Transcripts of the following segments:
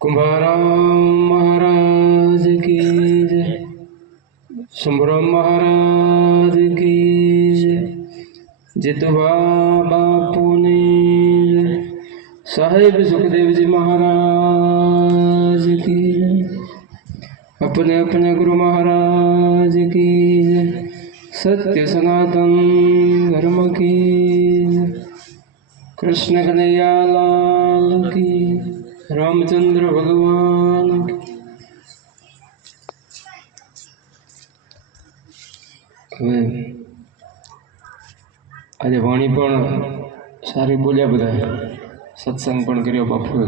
કુંભારામ મહારાજ કી જય શંભરામ મહારાજ કી જય જીતુબા બાપુની જય સાહેબ સુખદેવજી મહારાજ કી જય अपने अपने गुरु महाराज की जय सत्य सनातन धर्म की जय कृष्ण कन्हैया लाल की રામચંદ્ર ભગવાન. હવે, આજે વાણી પણ સારી બોલ્યા બધા સત્સંગ પણ કર્યો બાપુએ.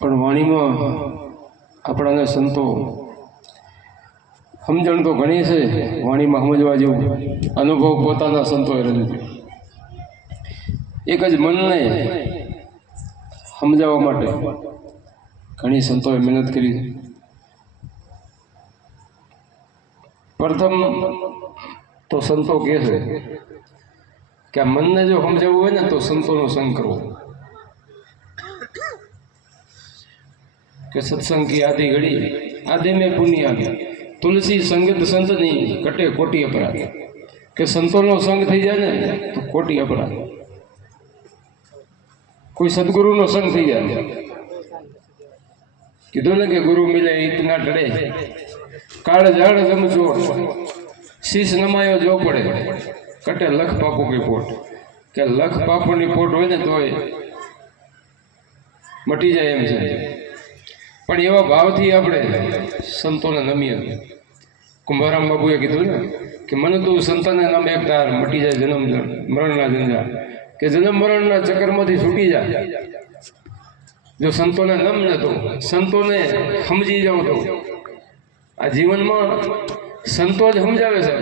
પણ વાણીમાં આપણાને સંતો સમજણ તો ઘણી છે, વાણીમાં સમજવા જેવું. અનુભવ પોતાના સંતોએ રજૂ કર્યો એક જ મનને સમજાવવા માટે ઘણી સંતોએ મહેનત કરી પ્રથમ તો સંતો કહે છે કે આ મનને જો સમજાવવું હોય ને તો સંતોનો સંગ કરવો. કે સત્સંગ કી આદિ ઘડી આદિ મેં પુણ્ય આવી તુલસી સંગત સંત નહીં કટે કોટી અપરાધ. કે સંતોનો સંગ થઈ જાય ને તો કોટી અપરાધ. કોઈ સદગુરુનો સંગ થઈ જાય કીધું ને કે ગુરુ મિલે ઇતના ટળે કાળ ઝાડ જમજો. શીશ નમાયો જો પડે. કટે લખ પાપો કે પોટ. કે લખ પાપોની પોટ હોય ને તોય મટી જાય એમ છે. પણ એવા ભાવથી આપણે સંતોને નમીએ. કુંભારામ બાબુએ કીધું ને કે મને તું સંતાને નામ એક તાર મટી જાય જન્મ, મરણના ઝંઝા કે જન્મ મરણના ચક્કરમાંથી છૂટી જાય જો સંતોને ગમ ન તો, સંતોને સમજી જાઉં તો. આ જીવનમાં સંતો જ સમજાવે છે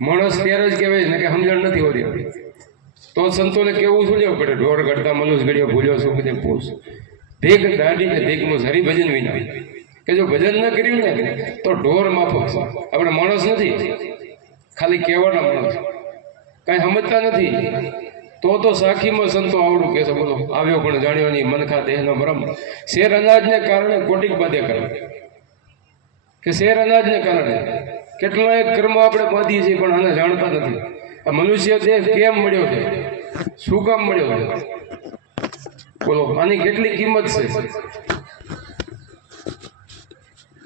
માણસ ત્યારે જ કહેવાય ને કે સમજણ નથી હોતી. તો સંતોને કેવું શું લેવું પડે? ઢોર કરતા મનુષ્ય ઘડીઓ ભૂલ્યો શું બધે પૂછ ભેગ દાઢી કે ભેગનું હરી ભજન વિના. કે જો ભજન ન કર્યું ને, તો ઢોર માફક છે. આપણે માણસ નથી. ખાલી કહેવાના માણસ. કાંઈ સમજતા નથી. તો તો સાખીમાં સંતો આવડું કે છે બોલો, આવ્યો પણ જાણ્યો નહીં મનખા દેહનો ભ્રમ. શેર અનાજને કારણે કોટિક બાધે કરે. કે શેર અનાજને કારણે? કેટલાય કર્મ આપણે બાંધીએ છીએ પણ આને જાણતા નથી. આ મનુષ્ય દેહ કેમ મળ્યો છે? શું કામ મળ્યો છે? બોલો, આની કેટલી કિંમત છે?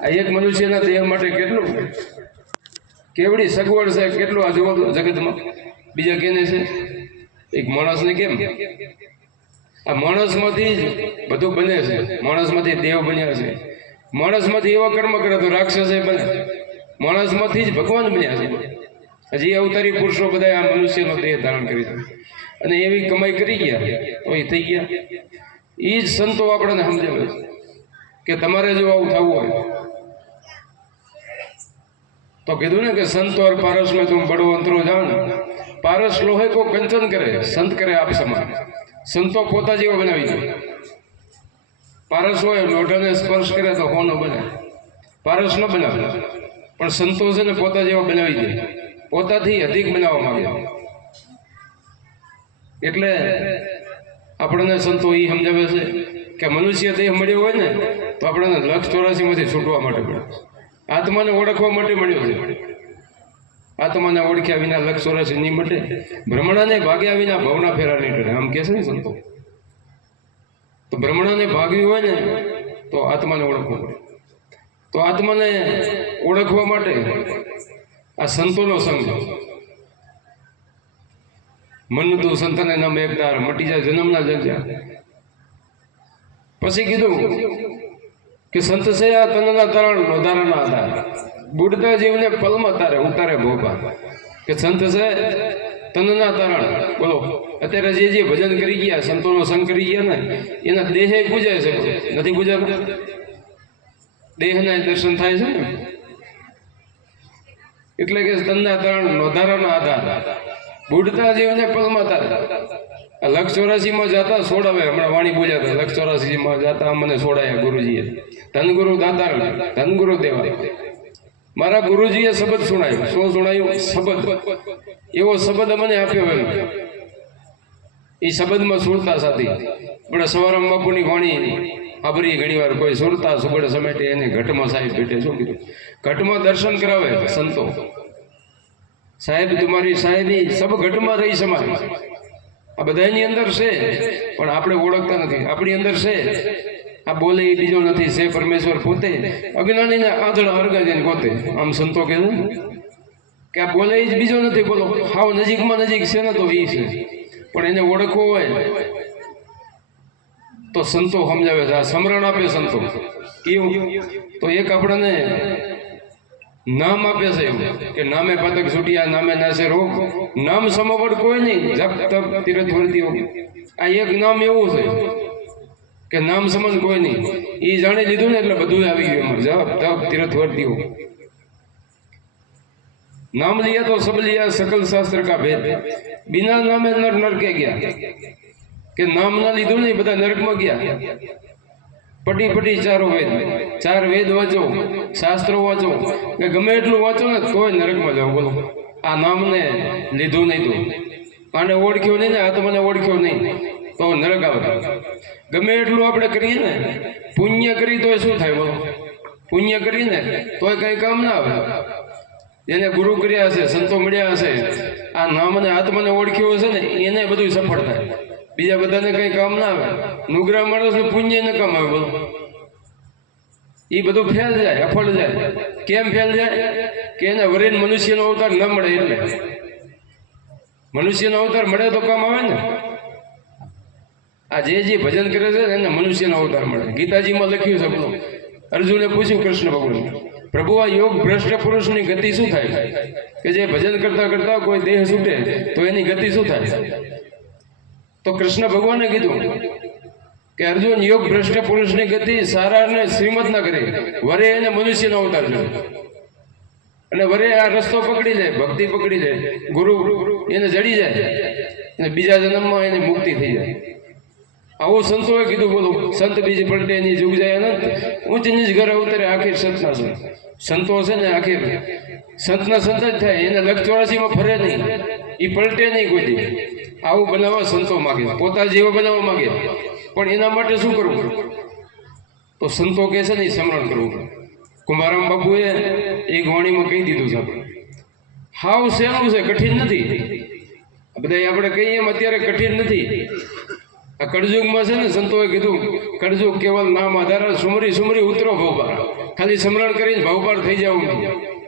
આ એક મનુષ્યના દેહ માટે કેટલું? કેવડી સગવડ છે કેટલું આ જોવા જગતમાં? બીજા કેને છે? એક માણસને કેમ? આ માણસમાંથી જ બધું બને છે. માણસમાંથી દેવ બન્યા છે. માણસમાંથી એવા કર્મ કરે તો રાક્ષસે બને. માણસમાંથી જ ભગવાન બન્યા છે. હજી અવતારી પુરુષો બધા આ મનુષ્યનો દેહ ધારણ કરી છે. અને એવી કમાઈ કરી ગયા. તો એ થઈ ગયા. એ જ સંતો આપણને સમજાવે કે તમારે જો આવું થવું હોય તો કીધું ને કે સંતો और पारस में तुम बड़ो अंतरो जान પારસ લોહે કો કંચન કરે સંત કરે આપ સમાન સંતો પોતા જેવો બનાવી દે પારસ હોય લોઢાને સ્પર્શ કરે તો હોનો બને પારસ ન બનાવે પણ સંતો છે ને પોતા જેવો બનાવી દે પોતાથી અધિક બનાવવા માંગે એટલે આપણને સંતો એ સમજાવે છે કે મનુષ્ય દેહ મળ્યો હોય ને તો આપણને લક્ષ ચોરાસીમાંથી છૂટવા માટે મળે આત્માને ઓળખવા માટે મળ્યો છે. આત્માને ઓળખ્યા વિના લક્ષ વર્ષ નહીં મટે. ભ્રમણાને ભાગ્યા વિના ભવના ફેરા નહીં ટળે. આમ કહે છે ને સંતો? તો ભ્રમણાને ભાગ્યું હોય ને, તો આત્માને ઓળખવું પડે તો આત્માને ઓળખવા માટે આ સંતોનો સંગ મન તું સંતને નામ એકતાર મટી જાય, જન્મના જગ્યા. પછી કીધું કે સંત આ તનના તરણ વધારાના આધાર બુડતા જીવને પલમ તારે ઉતારે ભોપા કે સંત છે તનના તરણ, બોલો, અત્યારે જે જે ભજન કરી ગયા, સંતોનો સંગ કરી ગયા ને, એના દેહે પૂજાય છે. નથી પૂજાતા? દેહના દર્શન થાય છે ને? એટલે કે તનના તરણ વધારાના આધાર બુડતા જીવને પલમ તારે લક્ષ ચોરાસીમાં જતા સોડાવે. હમણાં વાણી બોલ્યા હતા લક્ષ ચોરાસીમાં જતા મને સોડાયા ગુરુજીએ. ધનગુરુ દાતાર, ધનગુરુ દેવા. મારા ગુરુજીએ શબ્દ સુણાયો શું સુણાયું? શબ્દ એવો શબ્દ અમને આપ્યો એમ. એ શબ્દમાં સુરતા સાથી. આપણે સવારામ બાપુની વાણી આભરી ઘણી વાર કોઈ સુરતા સુગડ સમેટે એને ઘટમાં સાહેબ ભેટે. શું કીધું? ઘટમાં દર્શન કરાવે સંતો. સાહેબ, તમારી સાહેબી સબ ઘટમાં રહી સમાય આ બધાની અંદર છે. પણ આપણે ઓળખતા નથી. આપણી અંદર છે. આ બોલે એ બીજો નથી. છે પરમેશ્વર પોતે. અજ્ઞાનીને આંધળ અર્ગજન પોતે. આમ સંતો કહે કે આ બોલે એ જ બીજો નથી. બોલો, હાવ નજીકમાં નજીક છે ને તો એ છે. પણ એને ઓળખવો હોય તો સંતો સમજાવે છે. આ સમરણ આપે સંતો. કેવું? તો એક આપણને નામ આપે છે કે નામે પતક છૂટ્યા નામે નાશે રોગ. નામ સમવડ કોઈ નહીં, જપ, તપ, તીરથ વળતી આ એક નામ એવું છે, કે નામ સમજ કોઈ નહીં. એ જાણી લીધું ને એટલે બધું આવી ગયું જપ, તપ, તીરથ વળતી નામ લિયા તો સબ લિયા સકલ શાસ્ત્ર કા ભેદ. બિના નામે નર નરકે ગયા. કે નામ ના લીધું નહીં, બધા નરકમાં ગયા. પટી પટી ચારો વેદ. ચાર વેદ વાંચો, શાસ્ત્રો વાંચો. કે ગમે એટલું વાંચો ને તોય નરકમાં જાઓ, બોલો. આ નામને લીધું નહીં તું. આને ઓળખ્યો નહીં ને આત્માને ઓળખ્યો નહીં. તો નરક આવે. ગમે એટલું આપણે કરીએ ને, પુણ્ય કરી તોય શું થાય, બોલો. પુણ્ય કરીને તોય કંઈ કામ ના આવે. જેને ગુરુ કર્યા હશે, સંતો મળ્યા હશે, આ નામને આત્માને ઓળખ્યો હશે ને, એને બધું સફળ થાય. બીજા બધાને કઈ કામ ના આવે. નુગરા માણસનું પુણ્ય ન કામ આવે બોલો. એ બધું ફેલ જાય, અફળ જાય. કેમ ફેલ જાય? કે એને વરેન મનુષ્યનો અવતાર ન મળે એટલે. મનુષ્યનો અવતાર મળે તો કામ આવે ને. આ જે જે ભજન કરે છે એને મનુષ્યનો અવતાર મળે. ગીતાજીમાં લખ્યું છે બોલો. અર્જુને પૂછ્યું કૃષ્ણ ભગવાન પ્રભુ, આ યોગ ભ્રષ્ટ પુરુષની ગતિ શું થાય? કે જે ભજન કરતા કરતા કોઈ દેહ છૂટે, તો એની ગતિ શું થાય? તો કૃષ્ણ ભગવાને કીધું કે અર્જુન, યોગ ભ્રષ્ટ પુરુષની ગતિ સારા અને શ્રીમત ન કરે. વરે એને મનુષ્યનો અવતાર જો અને વરે આ રસ્તો પકડી લે, ભક્તિ પકડી લે. ગુરુ એને જડી જાય. અને બીજા જન્મમાં એની મુક્તિ થઈ જાય. આવો સંતોએ કીધું, બોલો, સંત બીજી પલટે, એની જુગ જાય અનંત. ઊંચ નીચ ઘરે ઉતરે આખી સંતના સંત. સંતો છે ને આખી સંતના સંત જ થાય, એને લખ ચોરાસીમાં ફરે નહીં. એ પલટે નહીં કોઈ દે. આવું બનાવવા સંતો માગે. પોતા જેવો બનાવવા માગે. પણ એના માટે શું કરવું? તો સંતો કહે છે ને એ સમરણ કરવું. કુમારામ બાપુએ એ ગોણીમાં કહી દીધું છે આપણે. હાવ સહેલું છે? કઠિન નથી. બધા આપણે કહીએ એમ અત્યારે કઠિન નથી. આ કળજુગમાં છે ને, સંતોએ કીધું, કળજુગ કેવલ નામ આધાર સુમરી સુમરી ઉતરો ભવપાર ખાલી સમરણ કરીને ભવપાર થઈ જવું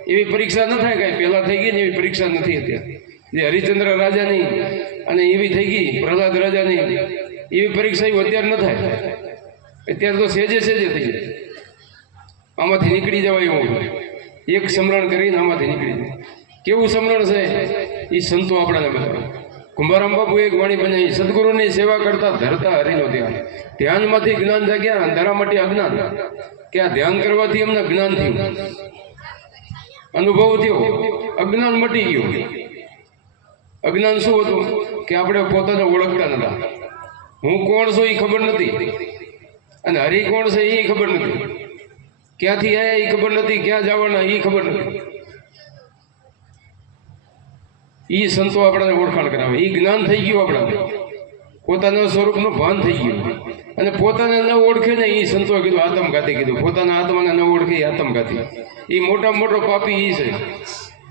એવી પરીક્ષા ન થાય કાંઈ? પહેલાં થઈ ગઈ ને એવી પરીક્ષા નથી અત્યારે. જે હરિચંદ્ર રાજાની અને એવી થઈ ગઈ, પ્રહલાદ રાજાની, એવી પરીક્ષા એવું અત્યારે ન થાય. અત્યારે તો સેજે સેજે થઈ જાય. આમાંથી નીકળી જવાય એવું. એક સમરણ કરીને આમાંથી નીકળી જાય. કેવું સમરણ છે? એ સંતો આપણાને બતાવે. કુંભારામ બાપુ એક વાણી બનાવી, સદગુરુની સેવા કરતા ધરતા હરિનો ધ્યાન. ધ્યાનમાંથી જ્ઞાન જાગ્યા અંધારા માટે અજ્ઞાન. કે આ ધ્યાન કરવાથી અમને જ્ઞાન થયું. અનુભવ થયો. અજ્ઞાન મટી ગયું. અજ્ઞાન શું હતું? કે આપણે પોતાને ઓળખતા નતા. હું કોણ છું એ ખબર નથી. અને હરિ કોણ છે એ ખબર નથી. ક્યાંથી આવ્યા એ ખબર નથી, ક્યાં જવાના એ ખબર નથી. એ સંતો આપણને ઓળખાણ કરાવે. એ જ્ઞાન થઈ ગયું આપણાને. પોતાના સ્વરૂપનું ભાન થઈ ગયું. અને પોતાને ન ઓળખે ને એ સંતોએ કીધું, આતમઘાતી કીધું. પોતાના આત્માને ન ઓળખે એ આતમઘાતી. એ મોટા મોટો પાપી એ છે.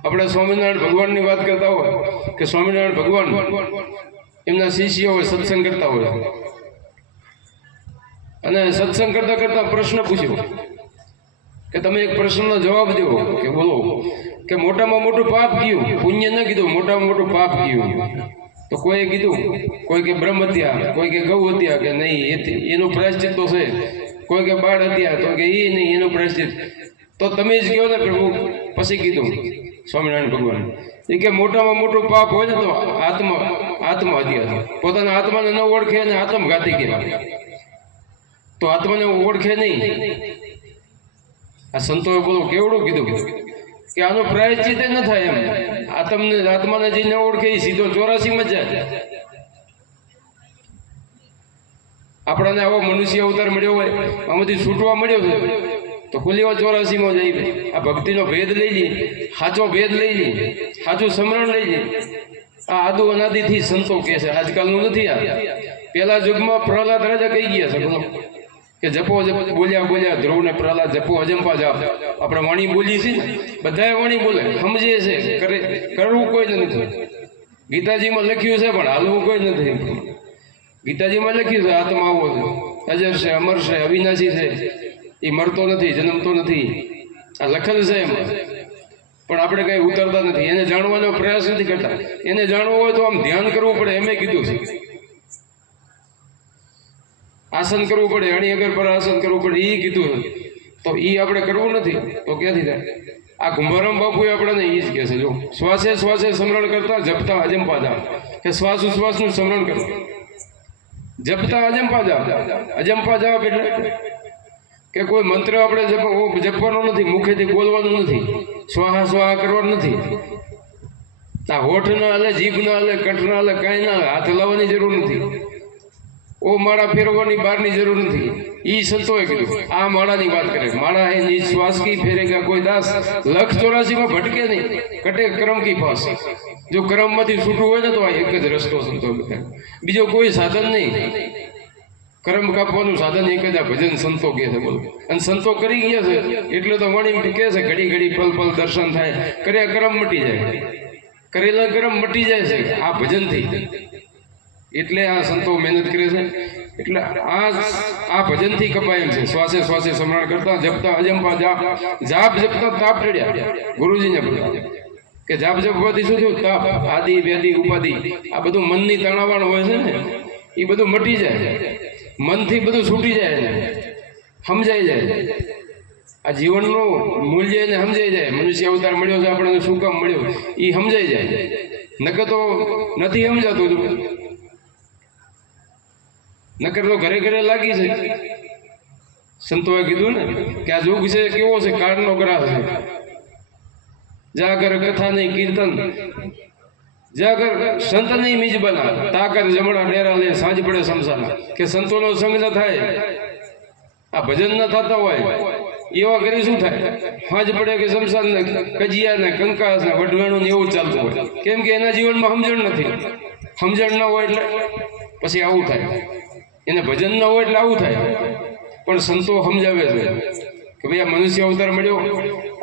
આપણે સ્વામિનારાયણ ભગવાનની વાત કરતા હોય કે સ્વામિનારાયણ ભગવાન એમના શિષ્યો હોય, સત્સંગ કરતા હોય. અને સત્સંગ કરતા કરતા પ્રશ્ન પૂછ્યો કે તમે એક પ્રશ્નનો જવાબ દો કે બોલો કે મોટામાં મોટું પાપ કયું? પુણ્ય ન કીધું, મોટામાં મોટું પાપ કયું? તો કોઈએ કીધું, કોઈ કે બ્રહ્મ હત્યા, કોઈ કે ગૌ હત્યા કે નહીં એનું પ્રાયશ્ચિત તો છે. કોઈ કે બાળ હત્યા, તો કે એ નહીં, એનું પ્રાયશ્ચિત તો તમે જ કહો ને પ્રભુ, પછી કીધું. સ્વામિનારાયણ ભગવાન. એ કે મોટામાં મોટું પાપ હોય ને તો આત્મા આત્મા હત્યા છે પોતાના આત્માને ન ઓળખે અને આત્મઘાતી કહેવાય તો આત્માને ઓળખે નહીં. આ સંતોએ બોલો, કેવડું કીધું? કે આનો પ્રાયશ્ચિત ન થાય એમ. આત્મને આત્માને જે ન ઓળખે એ સીધો ચોરાસીમાં જાય. આપણને આવો મનુષ્ય અવતાર મળ્યો હોય, આમાંથી છૂટવા મળ્યો છે તો ખુલ્લીવા ચોરાસીમાં જઈ આ ભક્તિનો ભેદ લઈ લઈએ સાચો ભેદ લઈ લઈએ સાચું સમરણ લઈ લઈએ આ આદુ અનાદિથી સંતો કહે છે, આજકાલનું નથી આ. પેલા યુગમાં પ્રહલાદ રાજા કહી ગયા છે બોલો કે જપો જપ, બોલ્યા બોલ્યા ધ્રુવ ને પ્રહલાદ જપો, અજંપા જાપ આપણે વાણી બોલી છે ને, બધાએ વાણી બોલે. સમજે છે, કરે, કરવું કોઈ જ નથી. ગીતાજીમાં લખ્યું છે, પણ હાલવું કોઈ નથી. ગીતાજીમાં લખ્યું છે, આત્મા આવો છે. અજર છે, અમર છે, અવિનાશી છે. એ મરતો નથી, જન્મતો નથી. આ લખેલ છે એમાં. પણ આપણે કઈ ઉતરતા નથી. એને જાણવાનો પ્રયાસ નથી કરતા. એને જાણવું હોય તો આમ ધ્યાન કરવું પડે એમે કીધું છે. આસન કરવું પડે, અણી અગર પર આસન કરવું પડે એ કીધું તો એ આપણે કરવું નથી, તો ક્યાંથી થાય? આ કુંભારામ બાપુએ આપણને એ જ કહે છે. જો, શ્વાસે શ્વાસે સમરણ કરતા જપતા અજંપા જાવ કે શ્વાસ ઉશ્વાસનું સમરણ કરો. જપતા અજંપા જાવ અજંપા જાવ એટલે? કે કોઈ મંત્ર આપણે જપવાનો નથી, મુખેથી બોલવાનું નથી, સ્વાહા સ્વાહા કરવાનું નથી. આ હોઠ ના હલે જીભ ના હલે કંઠ ના હલે કાંઈ ના હાથ લાવવાની જરૂર નથી. ઓ માળા ફેરવવાની બહારની જરૂર નથી. ઈ સંતોએ કીધું, આ માળાની વાત કરે. માળા એ ની શ્વાસ કી ફેરેગા કોઈ દાસ. લખ ચોરાસીમાં ભટકે નહીં. કટે કરમ કી પાસ જો કર્મમાંથી છૂટવું હોય ને તો આ એક જ રસ્તો સંતો બીજો કોઈ સાધન નહીં. કર્મ કાપવાનું સાધન એક જ ભજન સંતો કહે છે બોલો. અને સંતો કરી ગયા છે, એટલે તો વાણી કહે છે, ઘડી ઘડી પલ પલ દર્શન થાય. કર્યા કરમ મટી જાય. કરેલા કરમ મટી જાય છે, આ ભજનથી. એટલે આ સંતો મહેનત કરે છે. એટલે આ આ ભજનથી કપાય છે. શ્વાસે શ્વાસે સમરણ કરતા જપતા, અજંપા જાપ. જાપ જપતા તાપ ચડ્યા. ગુરુજીને બધા કે જાપ જપવાથી શું થયું? તાપ, આદિ, વ્યાધિ, ઉપાધિ. આ બધું મનની તણાવાણ હોય છે ને, એ બધું મટી જાય. મનથી બધું છૂટી જાય ને. સમજાઈ જાય. આ જીવનનું મૂલ્ય એને સમજાઈ જાય. મનુષ્ય અવતાર મળ્યો છે આપણને શું કામ મળ્યો? એ સમજાઈ જાય. નકર તો નથી સમજાતું નકર તો ઘરે ઘરે લાગી છે. સંતોએ કીધું ને કે આ જુગ છે, કેવો છે? કાળનો ગ્રાહ છે. જાગર કથા નહીં કીર્તન. જાગર સંત નહીં મીજ બના તાકર જમણા ડેરા લે સાંજ પડે સમસાના, કે સંતોનો સંગ ન થાય, આ ભજન ન થતા હોય, એવા કરી શું થાય? સાંજ પડે કે સમસાન ને કજિયા ને કંકાસ ને વઢવાણું એવું ચાલતું હોય. કેમ કે એના જીવનમાં સમજણ નથી. સમજણ ન હોય એટલે પછી આવું થાય. એને ભજન ન હોય એટલે આવું થાય. પણ સંતો સમજાવે છે કે ભાઈ આ મનુષ્ય અવતાર મળ્યો.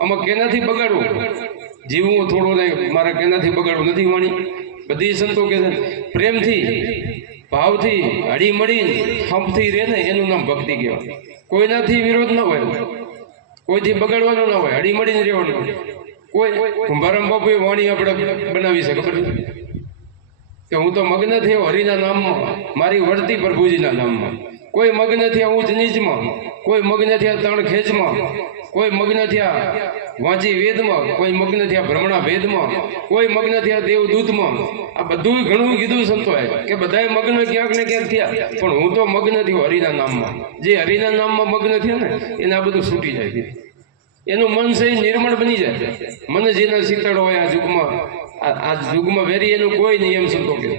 આમાં કેનાથી બગાડવું? જીવવું થોડું ને મારે કેનાથી બગાડવું નથી વાણી. બધી સંતો કે પ્રેમથી, ભાવથી હળી મળી હંપથી રહે ને એનું નામ ભક્તિ કહેવાય. કોઈનાથી વિરોધ ન હોય. કોઈથી બગાડવાનું ન હોય હળી મળીને રહેવાનું કોઈ કુંભારામ બાપુએ વાણી આપણે બનાવી શકે ખબર કે હું તો મગ્ન થયો હરિના નામમાં, મારી વર્તી પ્રભુજીના નામમાં. કોઈ મગ્ન થયા ઊંચ નીચમાં, કોઈ મગ્ન થયા તણ ખેંચમાં, કોઈ મગ્ન થયા વાંચી વેદમાં, કોઈ મગ્ન થયા ભ્રમણા વેદમાં, કોઈ મગ્ન થયા દેવદૂતમાં આ બધું ઘણું કીધું સંતોએ કે બધાએ મગ્ન ક્યાંક ને ક્યાંક થયા. પણ હું તો મગ્ન થયો હરિના નામમાં. જે હરિના નામમાં મગ્ન થયા ને, એને આ બધું છૂટી જાય. એનું મન સહી નિર્મળ બની જાય. મને જેના શીતળ હોય આ યુગમાં આ યુગમાં વેરી એનું કોઈ નિયમ સંતો કે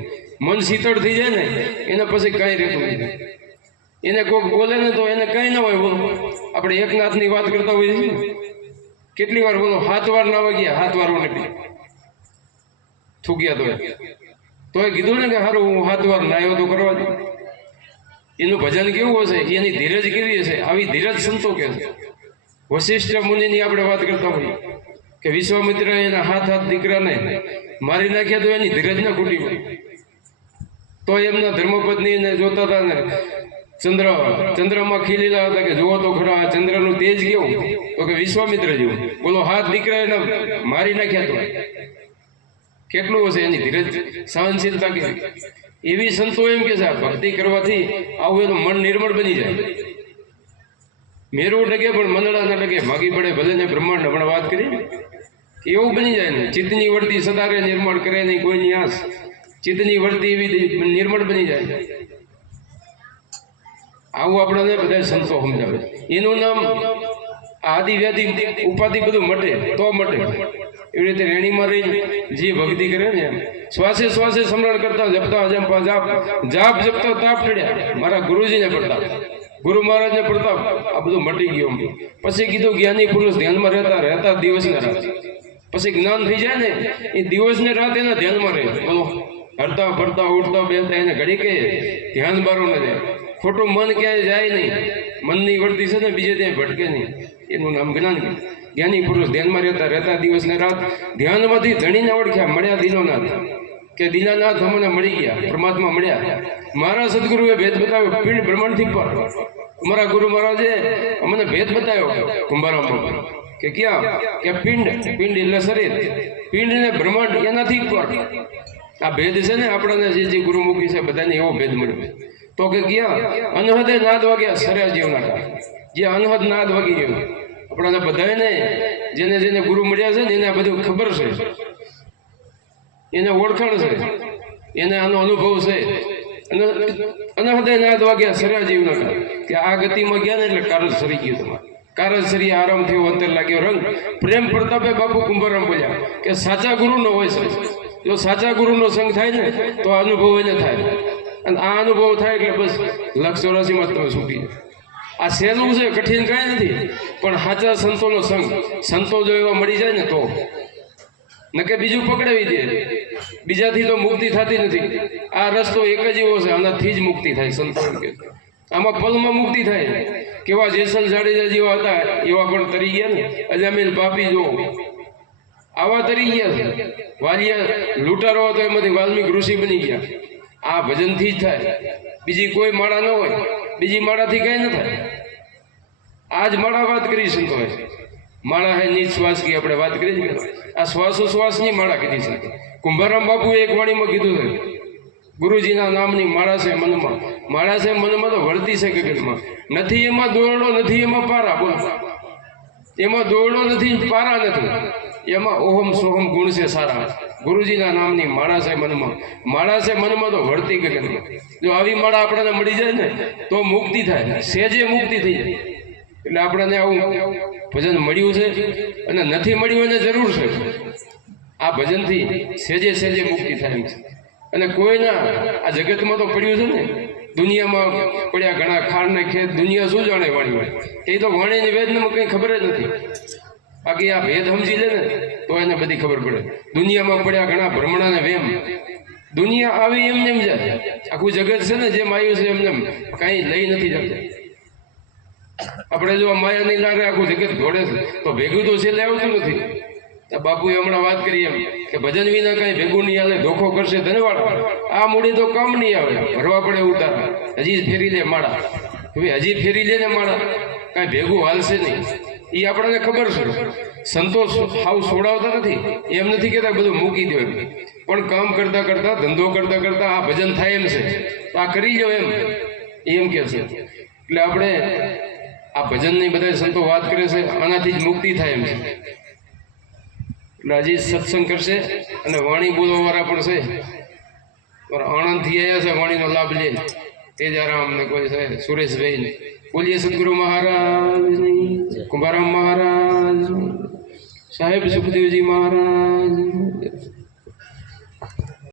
મન શીતળ થઈ જાય ને, એના પછી કાંઈ રહેતું નહીં. એને કોઈક બોલે ને તો એને કાંઈ ના હોય બોલો આપણે એકનાથની વાત કરતા હોઈએ છીએ કેટલી વાર બોલો? હાથ વાર ના વાગ્યા, હાથ વારો નથી થૂક્યા તો તોય કીધું ને કે સારું હું હાથ વાર નાયો તો કરવા દે એનું ભજન કેવું હશે? એની ધીરજ કેવી હશે? આવી ધીરજ સંતો કે વશિષ્ઠ મુનિની આપણે વાત કરતા હોઈએ કે વિશ્વામિત્ર એના હાથ હાથ દીકરાને મારી નાખ્યા તો એની ધીરજ ના ખૂટી તો એમના ધર્મપત્નીને જોતા હતા ને ચંદ્ર, ચંદ્રમાં ખીલેલા હતા કે જુઓ તો ખરા આ ચંદ્રનું તેજ કેવું? તો કે વિશ્વામિત્ર જેવું બોલો, હાથ દીકરા એને મારી નાખ્યા તો? કેટલું હશે એની ધીરજ? સહનશીલતા કે એવી સંતો એમ કે આ ભક્તિ કરવાથી આવું એનું મન નિર્મળ બની જાય. મેરું ડગે પણ મંદડા ના ડગે ભાગી પડે, ભલે ને બ્રહ્માંડ હમણાં વાત કરી. એવું બની જાય ને, ચિત્તની વર્તી સદારે નિર્મળ કરે નહીં, કોઈની આસ. ચિત્તની વર્તી એવી નિર્મળ બની જાય. આવું આપણને બધા સંતો સમજાવે એનું નામ આદિ વ્યાધિ ઉપાધિ બધું મટે, તો મટે. એવી રીતે રેણીમાં રહી જે ભક્તિ કરે ને શ્વાસે શ્વાસે સમરણ કરતા જપતા અજંપા જાપ જાપ, જપતા, તાપ ચડ્યા. મારા ગુરુજીને પડતા. ગુરુ મહારાજને પ્રતાપ આ બધું મટી ગયું પછી કીધું જ્ઞાની પુરુષ ધ્યાનમાં રહેતા રહેતા દિવસના રાત. પછી જ્ઞાન થઈ જાય ને, એ દિવસને રાત એના ધ્યાનમાં રહે. હરતા, ફરતા, ઉઠતા, બેસતા, એને ઘડી કે ધ્યાન બારો ન જાય ખોટું મન ક્યાંય જાય નહીં. મનની વર્તી છે ને બીજે ત્યાં ભટકે નહીં. એનું નામ જ્ઞાન જ્ઞાની પુરુષ ધ્યાનમાં રહેતા રહેતા દિવસ ને રાત ધ્યાનમાંથી ધણીને ઓળખ્યા, મળ્યા દિનોનાથ કે દીનાનાથ અમને મળી ગયા, પરમાત્મા મળ્યા. મારા સદગુરુએ ભેદ બતાવ્યો પીણ બ્રહ્માંડથી પર. અમારા ગુરુ મહારાજે અમને ભેદ બતાવ્યો, કુંભારામ. બાપુ કે ક્યાં? કે પિંડ પિંડ એટલે શરીર. પિંડ ને બ્રહ્માંડ એનાથી પર. આ ભેદ છે ને આપણને જે જે ગુરુમુખી છે બધાને એવો ભેદ મળ્યો. તો કે ગયા, અનહદે નાદ વાગ્યા સર્યા જીવના જે અનહદ નાદ વાગી ગયો. આપણા બધાને જેને જેને ગુરુ મળ્યા છે ને એને આ બધું ખબર છે. એને ઓળખાણ છે. એને આનો અનુભવ છે. અને અનહદે નાદ વાગ્યા સર્યા જીવના કા આ ગતિમાં ગયા ને એટલે કારજ સરી ગયું તમારે. કારજ સરી આરામ થયો, અંતર લાગ્યો, રંગ. પ્રેમ પ્રતાપે બાપુ કુંભારામ બોલ્યા કે સાચા ગુરુનો હોય છે. જો સાચા ગુરુનો સંગ થાય ને, તો અનુભવ એને થાય. અને આ અનુભવ થાય એટલે બસ લક્ષ ચોરાસીમાં તમે છૂટી. આ સહેલું છે, કઠિન કાંઈ નથી, પણ સાચા સંતોનો સંગ. સંતો જો એવા મળી જાય ને તો. નકે બીજું પકડાવી દે. બીજાથી તો મુક્તિ થતી નથી. આ રસ્તો એક જ એવો છે, આનાથી જ મુક્તિ થાય, સંતો આમાં પલમાં મુક્તિ થાય. કેવા જેસલ જાડેજા જેવા હતા, એવા પણ તરી ગયા ને. અજામીન બાપી જો આવા તરી ગયા છે. વાલિયા લૂંટારો હતો, એમાંથી વાલ્મિક ઋષિ બની ગયા. આ ભજનથી જ થાય. બીજી કોઈ માળા ન હોય. બીજી માળાથી કંઈ ન થાય. આ જ માળા વાત કરી સંતોએ માળા હે નીચ શ્વાસ કી આપણે વાત કરી આ શ્વાસો શ્વાસની માળા કીધી છે. કુંભારામ બાપુએ એક વાણીમાં કીધું છે. ગુરુજીના નામની માળા છે મનમાં. માળા છે મનમાં તો વળતી છે ગગનમાં. નથી એમાં દોરડો, નથી એમાં પારા. બોલો. એમાં દોરડો નથી, પારા નથી. એમાં ઓહમ સોહમ ગુણ છે સારા. ગુરુજીના નામની માળા છે મનમાં. માળા છે મનમાં તો વળતી ગગનમાં જો આવી માળા આપણને મળી જાય ને, તો મુક્તિ થાય. સેજે મુક્તિ થઈ જાય. એટલે આપણને આવું ભજન મળ્યું છે અને નથી મળ્યું એને જરૂર છે. આ ભજનથી સેજે સેજે મુક્તિ થાય છે. અને કોઈના, આ જગતમાં તો પડ્યું છે ને, દુનિયામાં પડ્યા ઘણા ખાંડને ખેત, દુનિયા શું જાણે વાણી હોય? એ તો વાણીની વેદનામાં કંઈ ખબર જ નથી. બાકી આ ભેદ સમજી લે ને, તો એને બધી ખબર પડે. દુનિયામાં પડ્યા ઘણા ભ્રમણાને વેમ. દુનિયા આવી એમને એમ જાય. આખું જગત છે ને જેમ આવ્યું છે એમને એમ કાંઈ લઈ નથી જતું. આપણે જો માયાની લાગે, આખું જગત ઘોડે છે. તો ભેગું તો છેલ્લે આવતું નથી. બાપુએ હમણાં વાત કરી એમ કે ભજન વિના કાંઈ ભેગું નહીં આવે ધોખો કરશે ધનવાળ. આ મૂડી તો કામ નહીં આવે. ભરવા પડે ઉતાર. હજી ફેરી લે માળા. હવે હજી ફેરી લે ને માળા. કાંઈ ભેગું હાલશે નહીં. એ આપણને ખબર છે. સંતોષ હાવ છોડાવતા નથી. એમ નથી કહેતા બધું મૂકી દો એમ. પણ કામ કરતા કરતા, ધંધો કરતા કરતા આ ભજન થાય એમ છે. તો આ કરી જાઓ એમ. એમ કે છે. એટલે આપણે આ ભજનની બધા સંતો વાત કરે છે, આનાથી જ મુક્તિ થાય એમ છે. એટલે હજી સત્સંગ કરશે અને વાણી બોલવાવાળા પણ છે. પણ આણંદથી આવ્યા છે, વાણીનો લાભ લે. તેજારામ ને કોઈ છે સુરેશભાઈ ને બોલીએ સદગુરુ મહારાજની કુંભારામ મહારાજ. સાહેબ સુખદેવજી મહારાજ.